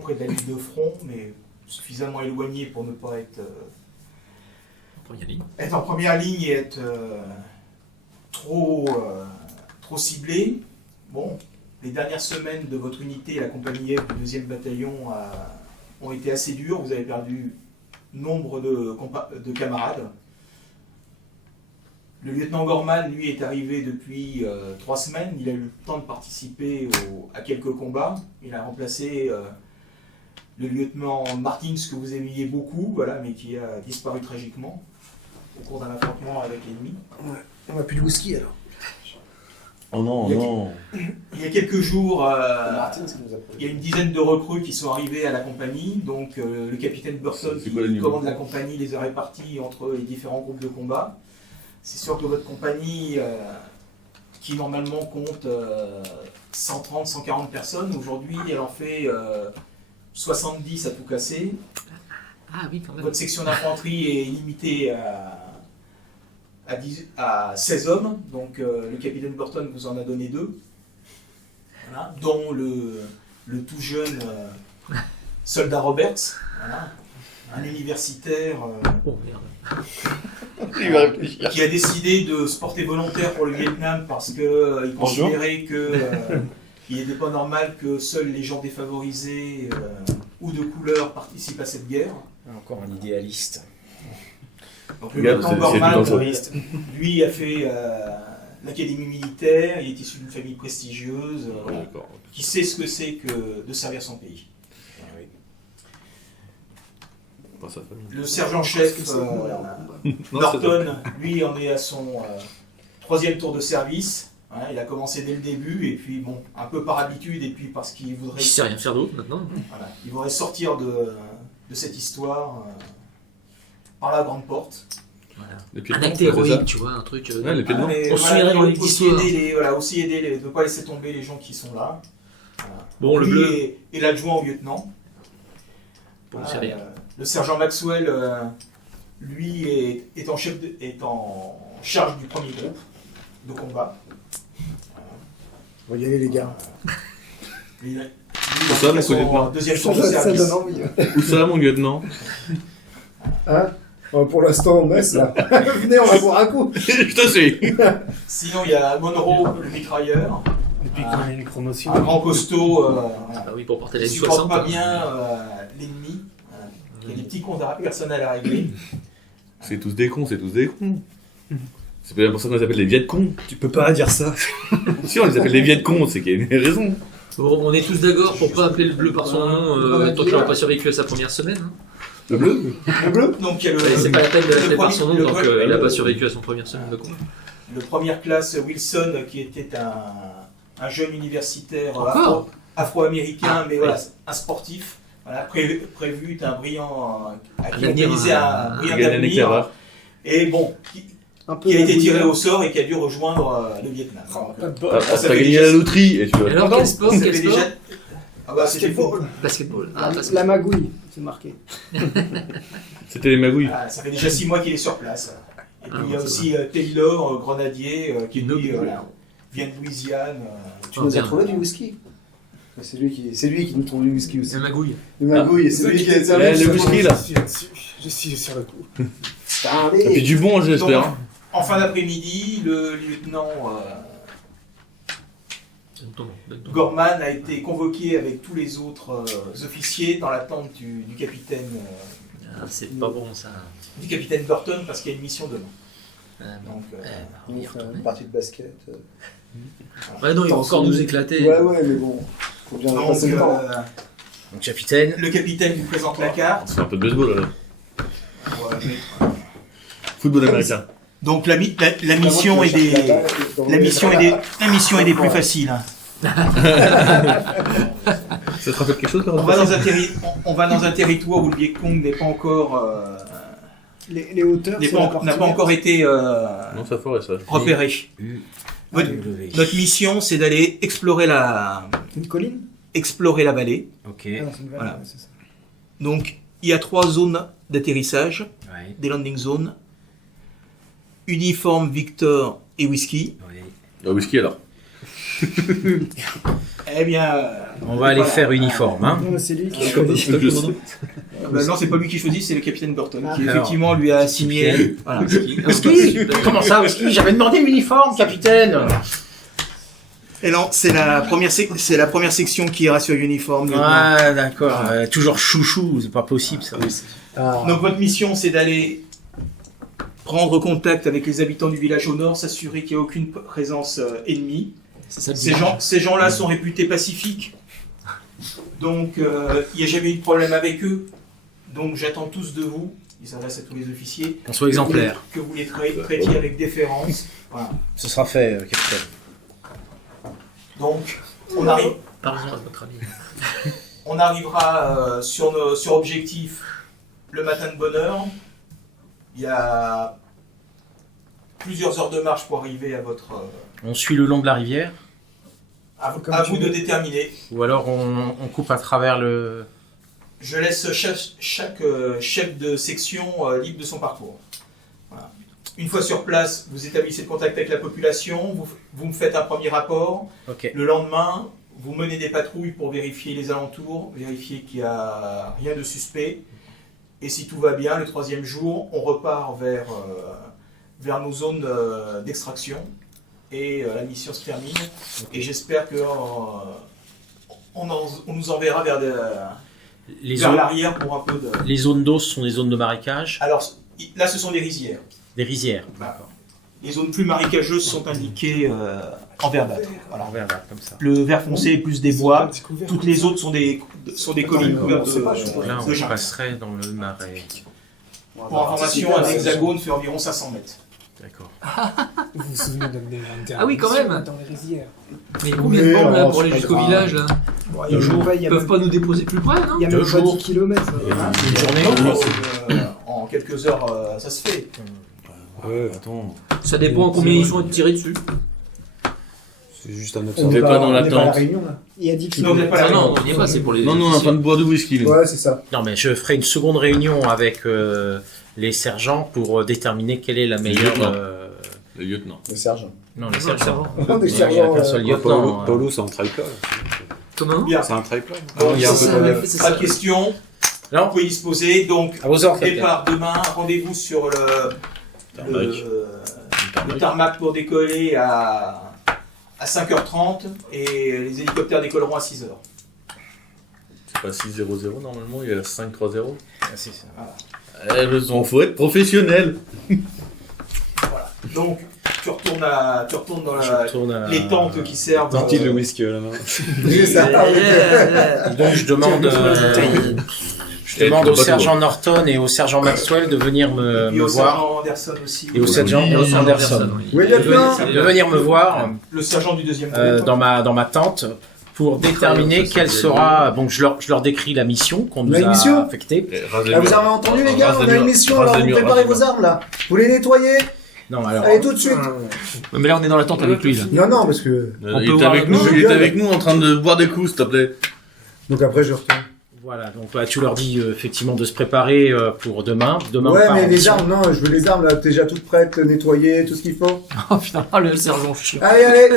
près de la ligne de front, mais suffisamment éloigné pour ne pas être en première ligne et être trop ciblé. Bon, les dernières semaines de votre unité, la compagnie F du 2e bataillon, ont été assez dures. Vous avez perdu nombre de camarades. Le lieutenant Gorman, lui, est arrivé depuis 3 semaines. Il a eu le temps de participer à quelques combats. Il a remplacé le lieutenant Martins, que vous aimiez beaucoup, voilà, mais qui a disparu tragiquement au cours d'un affrontement avec l'ennemi. Ouais. On n'a plus de whisky alors. Oh non, non. Il y a quelques jours, il y a une dizaine de recrues qui sont arrivés à la compagnie. Donc le capitaine Burton, qui commande la compagnie, les a répartis entre les différents groupes de combat. C'est sûr que votre compagnie, qui normalement compte 130, 140 personnes, aujourd'hui elle en fait 70 à tout casser. Ah oui, quand même. Votre section d'infanterie est limitée à 16 hommes, donc le capitaine Burton vous en a donné 2, voilà, dont le tout jeune soldat Roberts, voilà, un universitaire Oh merde. qui a décidé de se porter volontaire pour le Vietnam parce qu'il considérait qu'il n'était pas normal que seuls les gens défavorisés ou de couleur participent à cette guerre. Encore un idéaliste. Donc le lieutenant Gorman, lui, a fait l'académie militaire, il est issu d'une famille prestigieuse, qui sait ce que c'est que de servir son pays. Le sergent-chef Norton, lui, en est à son 3e tour de service. Hein, il a commencé dès le début, et puis bon, un peu par habitude, et puis parce qu'il voudrait... Il sait rien faire d'autre maintenant. Voilà, il voudrait sortir de cette histoire par la grande porte. Voilà. Un acte héroïque, tu vois, un truc... on se souviendrait dans les histoires. Aussi aider de ne pas laisser tomber les gens qui sont là. Voilà. Bon, le bleu... Et l'adjoint au lieutenant. Pour Voilà, le sergent Maxwell, lui, est en charge du premier groupe de combat. On va y aller, les gars. Où ça, mon lieutenant? Deuxième tour de service. Où ça, mon lieutenant? Hein? Pour l'instant, on baisse là. Venez, on va boire un coup. Je te suis. Sinon, il y a Monroe, le mitrailleur. Depuis qu'on a une promotion. Un grand costaud. Ah oui, pour porter la qui supporte M60. pas bien l'ennemi. Il y a des petits comptes personnels à régler. C'est tous des cons, c'est tous des cons. C'est pas pour ça qu'on les appelle les Vietcons. Tu peux pas dire ça. Si on les appelle les Vietcons, c'est qu'il y a une raison. Bon, on est tous d'accord pour pas appeler le bleu par son nom tant qu'il n'aura pas survécu à sa première semaine. Hein. Le bleu? Le bleu? Donc, il y a C'est pas la peine de l'appeler par son nom le tant qu'il n'a pas survécu à son première semaine de combat. Le première classe Wilson, qui était un jeune universitaire afro-américain, mais voilà, un sportif. Voilà, prévu un brillant, qui a réalisé un brillant avenir. Et bon, qui a été tiré au sort et qui a dû rejoindre le Vietnam. T'as gagné la loterie et tu vas... Alors, quel sport, quel sport Basketball. Basketball. La magouille, c'est marqué. C'était les magouilles. Ça fait déjà 6 mois qu'il est sur place. Et puis il y a aussi Taylor, grenadier, qui lui vient de Louisiane. Tu nous as trouvé du whisky? C'est lui qui nous trouve du whisky aussi. La magouille. Le magouille, c'est lui qui a servi. Le whisky là. Je suis sur le coup. Et puis du bon, j'espère. En fin d'après-midi, le lieutenant Gorman a été convoqué avec tous les autres officiers dans l'attente du capitaine. C'est pas bon ça. Du capitaine Burton parce qu'il y a une mission demain. Donc, on fait une partie de basket. Ouais, non, il va encore nous éclater. Ouais, mais bon. Faut bien passer le temps. Donc, capitaine. Le capitaine vous présente la carte. C'est un peu de baseball là. Ouais, Football américain. donc la mission est des plus faciles. Ça te rappelle quelque chose? On va dans un territoire où le Viet Cong n'est pas encore les hauteurs n'a pas encore été Non, ça forêt ça. repéré. Notre mission, c'est d'aller explorer une colline. Explorer la vallée. Ok. Ah non, c'est une vallée, Voilà. ouais, c'est ça. Donc, il y a 3 zones d'atterrissage, Ouais. des landing zones. Uniforme, Victor et Whisky. Ouais. Le whisky alors. Eh bien... On va aller faire uniforme. Hein. Non, c'est lui qui Je choisit. sais. non, c'est pas lui qui choisit, c'est le capitaine Burton, qui Alors, effectivement lui a assigné... Voilà. Whisky Comment ça, Whisky? J'avais demandé l'uniforme, capitaine. Et non, c'est la première section qui ira sur l'uniforme. Ah, d'accord. Toujours chouchou, c'est pas possible ça. Ah. Donc votre mission, c'est d'aller prendre contact avec les habitants du village au nord, s'assurer qu'il n'y a aucune présence ennemie. C'est ça le Ces gens-là sont réputés pacifiques, donc il n'y a jamais eu de problème avec eux. Donc j'attends tous de vous, ils s'adressent à tous les officiers, Qu'on soit exemplaire. que vous les traitiez avec déférence. Voilà. Ce sera fait, capitaine. Donc on arrive. Parlez-en à votre ami. On arrivera sur objectif le matin de bonne heure. Il y a plusieurs heures de marche pour arriver à votre... On suit le long de la rivière, à vous de déterminer. ou alors on coupe à travers le... Je laisse chaque chef de section libre de son parcours. Voilà. Une fois sur place, vous établissez le contact avec la population, vous me faites un premier rapport. Ok. Le lendemain, vous menez des patrouilles pour vérifier les alentours, vérifier qu'il n'y a rien de suspect. Et si tout va bien, le troisième jour, on repart vers nos zones d'extraction. Et la mission se termine. Et j'espère que on nous enverra vers l'arrière pour un peu de... Les zones d'eau sont des zones de marécage, Alors là, ce sont des rizières. des rizières. Les zones plus marécageuses sont indiquées en verdâtre. Voilà. En verdâtre, comme ça. Le vert foncé est plus des bois. Toutes les autres sont des collines couvertes Là, de on jungle. passerait dans le marais. Pour information, un hexagone fait environ 500 mètres. D'accord. Vous vous souvenez de mes Ah oui, quand même. Dans les rizières. Mais combien de temps là pour aller c'est jusqu'au pas village là? Il y a même pas- il y Ils a peuvent même- pas nous déposer plus près, non? il y a même pas 10 km. Une journée Non, ou en quelques heures, ça se fait. Ouais, attends. Ça dépend en combien ils sont tirés dessus. C'est juste un On observateur. T'es est pas dans on est l'attente. à la Réunion, là. Il y a 10 Non, vous n'êtes km. pas là. Ah non, on n'y est pas, c'est pour les. Non, non, on est en train de boire du whisky. là. Ouais, c'est ça. Non, mais je ferai une seconde réunion avec les sergents pour déterminer quelle est la meilleure... lieutenants. Le lieutenant. Le sergent. Non, les Non, sergents. Des Il y a sergents. qu'un seul lieutenant. Paulo, c'est un triplat. Comment? Bien. C'est un triplat. Donc, Il y a un c'est peu ça, de- ouais, c'est pas ça. de questions. Non. Vous pouvez disposer. Donc, À vos ordres, capitaine. départ demain. Rendez-vous sur le tarmac pour décoller à 5h30 et les hélicoptères décolleront à 6h. C'est pas 6-0-0 normalement, il y a 5-3-0. Ah, c'est ça. Il faut être professionnel. Voilà. Donc, tu retournes dans Je retourne à- les tentes qui servent. Tente-il le whisky à la main. C'est ça. Donc je demande, je demande au sergent Norton et au sergent Maxwell de venir et me au voir. sergent Anderson aussi. Et au sergent Et au sergent Anderson. oui. Oui, lieutenant. De venir me voir Le sergent du deuxième groupe. dans ma tente pour déterminer quelle sera... Donc je leur décris la mission qu'on nous La a mission affectée. Ah, vous avez entendu, les gars, on a une mission, alors vous préparez vos armes, là. Vous les nettoyez. Non, alors... Allez, tout de suite. Mais là, on est dans l'attente avec lui là. Non, non, parce que... On Il peut est voir avec la nous, gueule. il est avec nous en train de boire des coups, s'il te plaît. Donc après, je retourne. Voilà, donc bah, tu leur dis effectivement de se préparer pour demain. Demain, on Ouais, part mais en les mission. armes, non, je veux les armes, là, déjà toutes prêtes, nettoyées, tout ce qu'il faut. Oh putain, le sergent chiant. Allez, allez.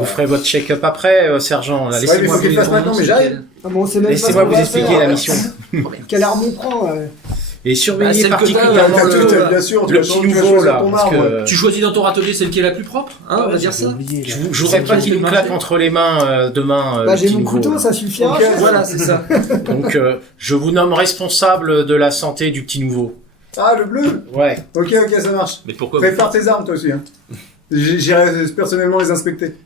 Vous ferez votre check-up après, sergent. Là, Ouais, mais faut laissez-moi qu'il le fasse maintenant, mais j'arrive. Ah, mais on sait même laissez-moi pas vous ce qu'on va expliquer faire. la mission. Quelle arme on prend Et surveillez celle que t'as, particulièrement dans le- Bien sûr, tu le vas petit tu vas nouveau choisir là. ton Parce arme. que Tu choisis dans ton râtelier celle qui est la plus propre, hein, on va dire ça. je voudrais pas qu'il nous claque entre les mains demain. Bah, le j'ai petit mon nouveau, couteau, là. ça suffira. Ok, Voilà, c'est ça. Donc je vous nomme responsable de la santé du petit nouveau. Ah, le bleu. Ouais. Ok, ça marche. Mais pourquoi Prépare tes armes, toi aussi. Hein. J'irai personnellement les inspecter.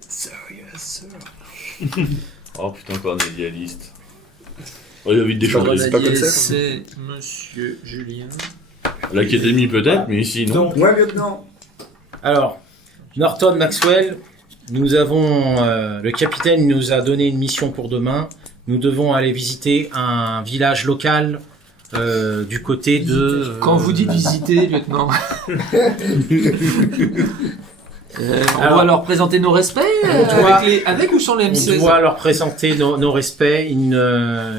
Oh putain, encore un idéaliste. Oh, il a vite des choses. c'est pas comme ça. C'est Monsieur Julien. L'académie peut-être, mais ici non. Donc, Ouais, lieutenant. Alors, Norton, Maxwell, nous avons le capitaine nous a donné une mission pour demain. Nous devons aller visiter un village local du côté de. Quand vous dites visiter, lieutenant. On Alors- doit leur présenter nos respects doit- avec ou sans les On M16. doit leur présenter nos respects. Il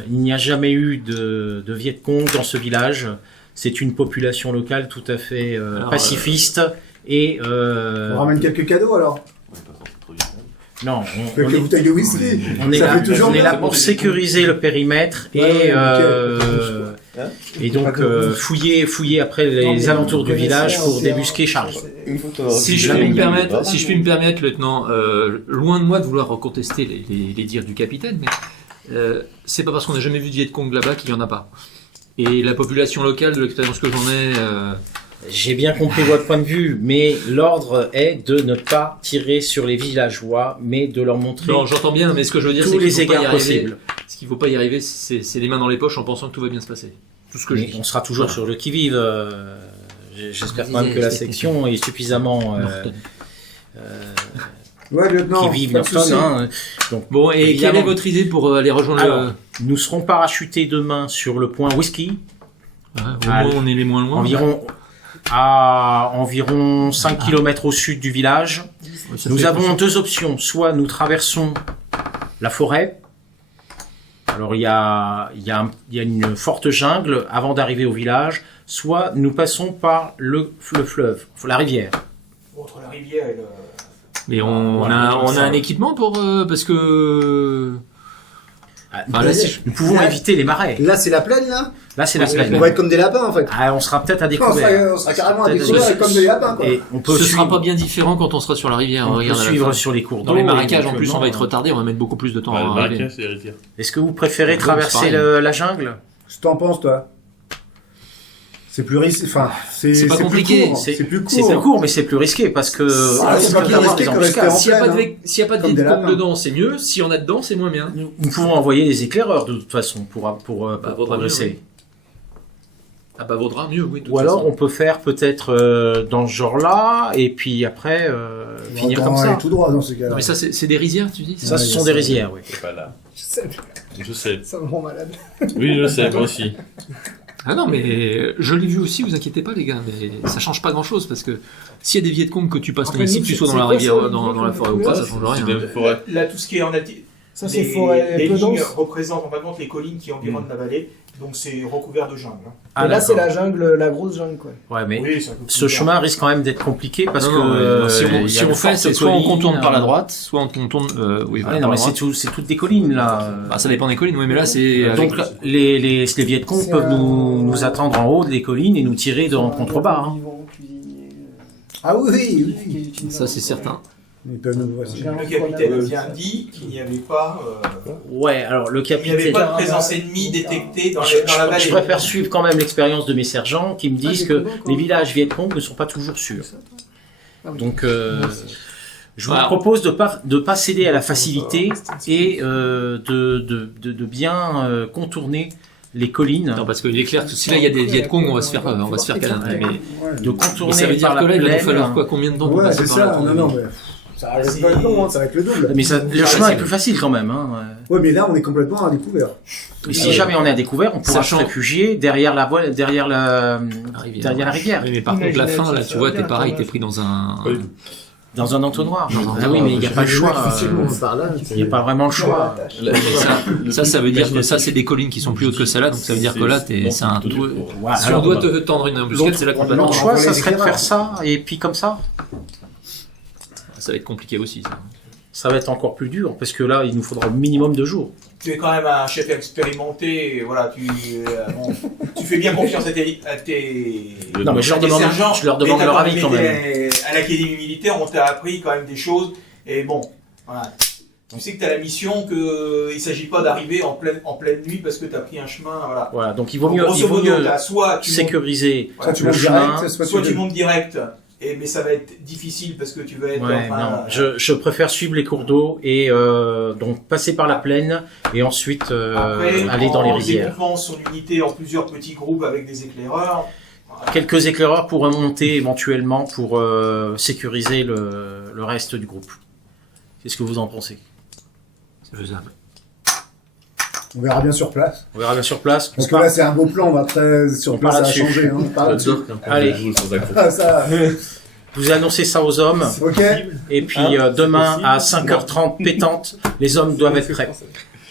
n'y a jamais eu de Viet Cong dans ce village. C'est une population locale tout à fait Alors, pacifiste et On ramène quelques cadeaux alors. Non, Avec la bouteille de whisky. on est Ça là, fait toujours on est là mal. pour sécuriser le périmètre Ouais, et donc fouiller après les alentours du village pour débusquer Charles. Si je puis me permettre, lieutenant, loin de moi de vouloir contester les dires du capitaine, mais c'est pas parce qu'on n'a jamais vu de Viet Cong là-bas qu'il y en a pas. Et la population locale, de l'expérience que j'en ai, J'ai bien compris votre point de vue, mais l'ordre est de ne pas tirer sur les villageois, mais de leur montrer non, j'entends bien, mais ce que je veux dire, c'est tous qu'il les faut pas y égards arriver. possibles. Ce qu'il faut pas y arriver, c'est les mains dans les poches en pensant que tout va bien se passer. Tout ce que je Mais dis. on sera toujours sur le qui-vive. J'espère quand même que la section est suffisamment Ouais, lieutenant. qui-vive pas de souci. Norton. Hein. Donc, Bon, et quelle évidemment. est votre idée pour aller rejoindre Alors, nous serons parachutés demain sur le point Whisky, le... Ouais, au moins, on est les moins loin. à environ 5 km au sud du village. Ouais, ça Nous fait- avons deux options. Soit nous traversons la forêt. Alors il y a une forte jungle avant d'arriver au village. Soit nous passons par le fleuve, la rivière. Entre la rivière et le... Mais on a un équipement pour... parce que... Ah, là, si- Nous pouvons Là- éviter les marais. Là, c'est la plaine, là. Là c'est la On plaine. va être comme des lapins, en fait. Ah, on sera peut-être à Non, on découvert. sera carrément à Peut-être découvert que- et comme des lapins, quoi. Et on peut Ce sera suivre, pas bien différent quand on sera sur la rivière. on peut Regarde à la suivre fin. sur les cours d'eau. Dans les marécages, en plus, on va être éventuellement. retardé, on va mettre beaucoup plus de temps Ouais, à le arriver. marécage, c'est les rivières. Est-ce que vous préférez Ouais, traverser c'est pareil. la jungle? Qu'est-ce que t'en penses, toi? C'est plus risqué, enfin, C'est pas plus compliqué, court, c'est- c'est plus court. C'est plus court, mais c'est plus risqué parce que Ah, c'est pas plus d'avoir risqué des que rester embuscades. en S'il n'y a pas de pleine, s'il y a pas de Comme des Viet Cong lapins. dedans, c'est mieux. Si on a dedans, c'est moins bien. Nous pouvons envoyer des éclaireurs de toute façon pour vaudra progresser. mieux, Ah bah vaudra mieux, oui. de toute Ou alors façon. on peut faire peut-être dans ce genre-là et puis après finir Attends, comme ça. aller tout droit dans ces cas-là. Non, mais ça, c'est des rizières, tu dis Ça, ce Ouais, sont ça, des ça. rizières, oui. C'est pas là. Je sais, Je sais. ça me rend malade. Oui, je sais, moi aussi. Ah non, mais je l'ai vu aussi, vous inquiétez pas les gars, mais ça change pas grand chose parce que s'il y a des Viet Cong que tu passes Après, ici, nous, que tu c'est- sois dans c'est la quoi rivière, ça, dans la forêt ou pas, ça change C'est rien. des forêts. Là, tout ce qui est en altitude. Ça, c'est forêt Les peu lignes dense. représentent en fin de compte les collines qui environnent la vallée, donc c'est recouvert de jungle. hein. Ah, Et là, c'est d'accord. la jungle, la grosse jungle, quoi. Ouais, mais Oui, c'est un peu plus ce ouvert. chemin risque quand même d'être compliqué parce Non, que non, si il y a on de fait, fortes c'est soit on collines, contourne par la droite, soit on contourne. Oui, Ah, par non, la mais droite. c'est toutes des collines là. Bah, ça dépend des collines, oui, mais là c'est. Donc avec- les Viet Cong C'est peuvent un- nous attendre en haut des collines et nous tirer en contrebas. Hein. Ah oui, oui. Ça c'est certain. Ils peuvent nous voir. Le capitaine a bien dit qu'il n'y avait pas, Ouais, alors le il n'y avait capitaine. pas de présence ennemie détectée dans, Je, dans la vallée. je préfère suivre quand même l'expérience de mes sergents qui me disent j'ai que compris encore. les villages Viet Cong ne sont pas toujours sûrs. Ah oui. Donc, je vous Voilà. propose de pas céder à la facilité et de bien contourner les collines, Non, parce qu'il est clair que si là il y a des Viet Cong, on va se faire câliner. Mais, de mais contourner ça veut dire par que la là, il va nous plaine. falloir quoi, combien de temps pour Ouais, passer c'est par là ça. ton Non, avis non, mais ça va être long, hein, ça va être le double. Mais le chemin est plus facile quand même. Hein. Ouais, mais là, on est complètement à découvert. Et si jamais on est à découvert, on pourra Sachant- se réfugier derrière la voile, derrière la rivière, Oui, mais par contre, la Imaginez, fin, là, ça tu vois, va bien, t'es pareil, ça t'es va. pris dans un. dans un entonnoir. Dans un Ah oui, entonnoir, mais il n'y a pas le choix. par là. Il n'y a pas vraiment le choix. Ça veut dire que ça, c'est des collines qui sont plus hautes que celle-là, donc ça veut dire que là, c'est un. Voilà, Si on alors, doit te tendre une embuscade, c'est là qu'on va l'autre tendre. choix, ça les serait de éclaireurs. faire ça et puis comme ça. Ça va être compliqué aussi. Ça. Ça va être encore plus dur parce que là, il nous faudra au minimum 2 jours. Tu es quand même un chef expérimenté, et voilà, bon, tu fais bien confiance à tes Non, mais je leur tes demande, sergents, je leur mais demande t'as leur quand avis même quand même. été à l'académie militaire, on t'a appris quand même des choses, et bon, voilà. Tu sais que tu as la mission qu'il ne s'agit pas d'arriver en pleine nuit parce que tu as pris un chemin, voilà. Voilà, donc il vaut Donc, mieux, grosso modo, t'as soit tu montes, sécuriser voilà, tu le montes chemin. direct, soit tu montes direct, mais ça va être difficile parce que tu vas être Ouais, enfin, non, je préfère suivre les cours d'eau et donc passer par la plaine et ensuite après, aller dans les en rizières. découpant son unité en plusieurs petits groupes avec des éclaireurs. Voilà. Quelques éclaireurs pourraient monter éventuellement pour sécuriser le reste du groupe. Qu'est-ce que vous en pensez? C'est faisable. On verra bien sur place. On verra bien sur place. Parce que là, c'est un beau plan, on va très sur on place, part ça a là-dessus. changé. Hein. On part là-dessus. Allez. Ah, ça. Vous annoncez ça aux hommes Ok. et puis demain à 5h30 pétante, les hommes doivent être prêts.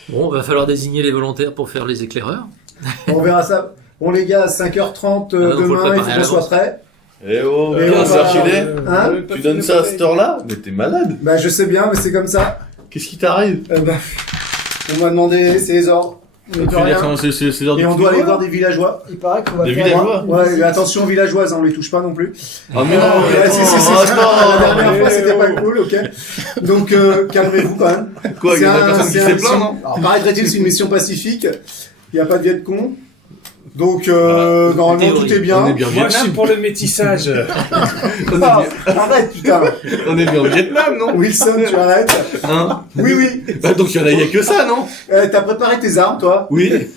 Bon, va falloir désigner les volontaires pour faire les éclaireurs. On verra ça. Bon, les gars, 5h30 Ah non, faut le demain, il faut préparer à qu'on soit l'avance. prêts. Eh oh, Et bien on va- circulé. Hein Tu donnes ça à cette heure-là? Mais t'es malade. Bah je sais bien, mais c'est comme ça. Qu'est-ce qui t'arrive? Bah, on m'a demandé, c'est les ordres. On Tu n'y peut veux dire rien. que c'est l'heure Et du on petit doit aller bois, voir là des villageois. Il paraît qu'on va Des faire villageois. Ouais, mais attention villageoises, hein, on les touche pas non plus. Ah mais non, Ouais, si, attends, la dernière fois c'était pas attends. cool, ok. Donc calmez-vous quand même. Quoi, il y a C'est pas un- personne qui c'est s'est un- plaint, non? Alors paraîtrait-il c'est une mission pacifique. Il n'y a pas de Vietcong. Donc normalement théorie. tout est bien. On est bien au Moi, je suis Vietnam. pour le métissage. Ah, arrête putain. On est bien au Vietnam, non? Wilson, tu arrêtes. Hein? Oui, oui. Bah donc il y a que ça, non? T'as préparé tes armes, toi? Oui.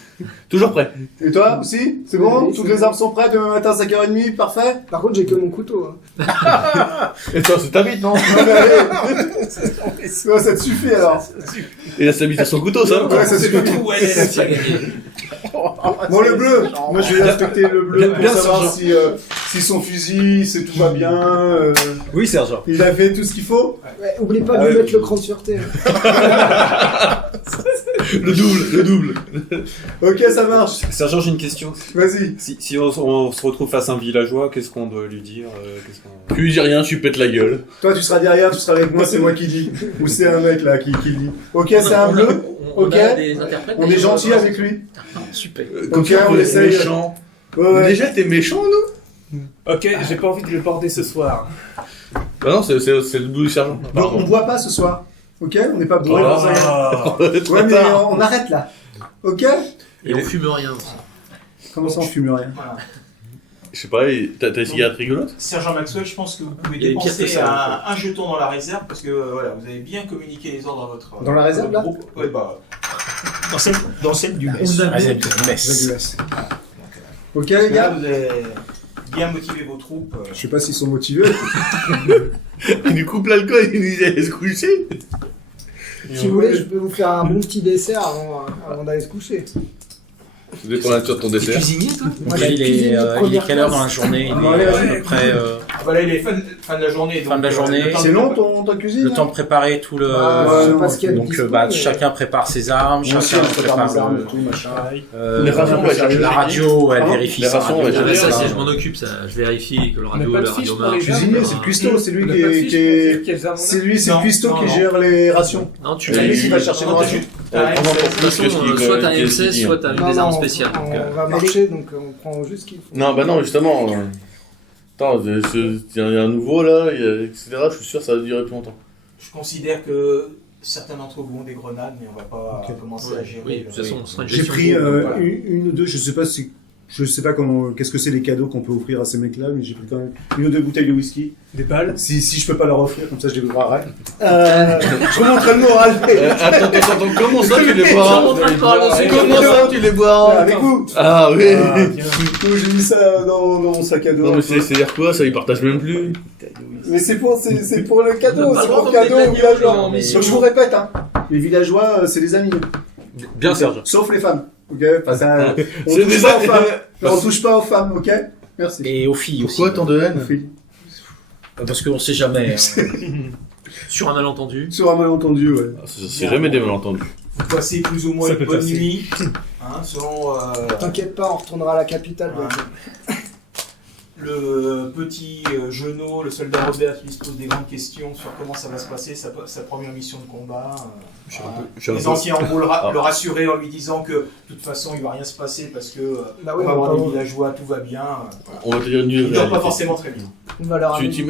Toujours prêt. Et toi aussi? C'est bon? Oui, Toutes c'est les armes sont prêtes demain matin 5h30, parfait? Par contre, j'ai que mon couteau. Hein. Et toi, c'est ta bite, non? Non, mais allez. Ouais, ça te suffit alors. Et là, ça bite sur son couteau, ça? Ouais, ça suffit. Ouais, Tu as gagné. Bon, le bleu. Moi, je vais respecter le bleu pour Bien, savoir sergent. si son fusil, c'est tout va bien. Oui, sergent. Il a fait tout ce qu'il faut. Ouais, oublie pas de Ah lui ouais. mettre le cran de sûreté. Le double. Ok, ça marche. Sergent, j'ai une question. Vas-y. Si on se retrouve face à un villageois, qu'est-ce qu'on doit lui dire Tu lui dis rien, tu pètes la gueule. Toi, tu seras derrière, tu seras avec moi, c'est moi qui dis. Ou c'est un mec là qui le dit. Ok, c'est un bleu. On Ok. a des interprètes. On est gentil avec lui. Super. Comme Ok, ça, on est essaye. méchant. Ouais, ouais. Déjà, t'es méchant, nous? Ok, j'ai pas envie de le border ce soir. Bah non, c'est le bout du sergent. Donc, on boit pas ce soir. Ok, on n'est pas bourré. Oh. dans un- Ouais, mais on arrête là. Ok. Et on fume rien aussi. Comment ça, on fume rien? Voilà. Je sais pas, t'as des cigarettes rigolotes? Sergent Maxwell, je pense que vous pouvez Il y a pire que dépenser ça, un jeton dans la réserve parce que voilà, vous avez bien communiqué les ordres à votre Dans la réserve, votre là groupe. Ouais, bah, dans celle du On mess. a Allez, Je mess. laisse. Ok, les Là, gars. vous avez bien motivé vos troupes. Je sais pas s'ils sont motivés. Il lui coupe l'alcool, il lui dit allez se coucher. Si vous voulez, je peux vous faire un bon petit dessert avant d'aller se coucher. Tu dépends la nature de ton T'es dessert. cuisinier, toi Moi, Là, j'ai il cuisiné de est première quelle heure classe. dans la journée? Il Allez, est vas-y. à peu près Ah bah là, il est fin de la journée. Fin de la donc, journée. le temps C'est de- long ta cuisine? le là temps de préparer tout le. Je sais pas ce qu'il y a de Donc dispo, bah, mais- chacun prépare ses armes, Moi aussi, chacun je prépare prépare mes armes le- et tout, machin. Les rations, on va chercher. la radio, elle Pardon vérifie Les sa rations, on va radio. Ah bah ça, chercher. je m'en occupe, ça. Je vérifie que le On radio, n'a pas de la fiche radio pour les marche. gars, Cuisinier, non. c'est le cuistot, c'est lui On n'a qui pas de est. fiche qui pour est- dire quelles armes on a. C'est lui, c'est le Non, cuistot non, qui non. gère les rations. Non, tu C'est as lui qui va chercher les Non, rations. t'as un On va M16. pas- De toute façon, soit t'as un M16, soit t'as Non, des non, armes on- spéciales. on va marcher, donc on prend juste ce qu'il faut. Non, bah non, justement. Attends, il y a un nouveau là, etc. Je suis sûr que ça va durer plus longtemps. Je considère que certains d'entre vous ont des grenades, mais on va pas commencer à gérer. Oui, de toute façon, on sera une J'ai gestion pris de groupe, voilà. une ou deux, je sais pas comment, qu'est-ce que c'est les cadeaux qu'on peut offrir à ces mecs-là, mais j'ai pris quand même une ou deux bouteilles de whisky. Des balles. Si je peux pas leur offrir, comme ça je les boirai. Je vous montrerai le moral. Attends, comment ça tu les bois? Comment ça tu les bois? Avec vous. Ah oui. Donc, j'ai mis ça dans mon sac à dos. Non mais c'est-à-dire quoi? Ça ils partagent même plus. Mais c'est pour le cadeau, Pas c'est le pour le droit cadeau d'emmener aux de villageois. l'agneau, mais- Donc je vous répète, hein, les villageois, c'est des amis. Bien sergent. Sauf les femmes, ok? Enfin, ça, on C'est touche des pas aux amis. femmes. On touche pas aux femmes, ok? Merci. Et aux filles aussi. Pourquoi tant de haine? Parce qu'on sait jamais. hein. Sur un malentendu. Sur un malentendu, ouais. C'est jamais des malentendus. Vous passez plus ou moins Ça une peut bonne passer. nuit. Hein, selon T'inquiète pas, on retournera à la capitale. Ouais. donc. le petit Genot, le soldat Robert qui lui se pose des grandes questions sur comment ça va se passer, sa première mission de combat. Les anciens ont beau le rassurer en lui disant que de toute façon il va rien se passer parce que Bah on oui, va on avoir va- des villageois, tout va bien. Voilà. On va te dire une Il ne dort pas réalité. forcément très bien. on va leur amener- Tu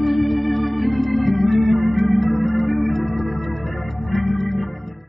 Thank you.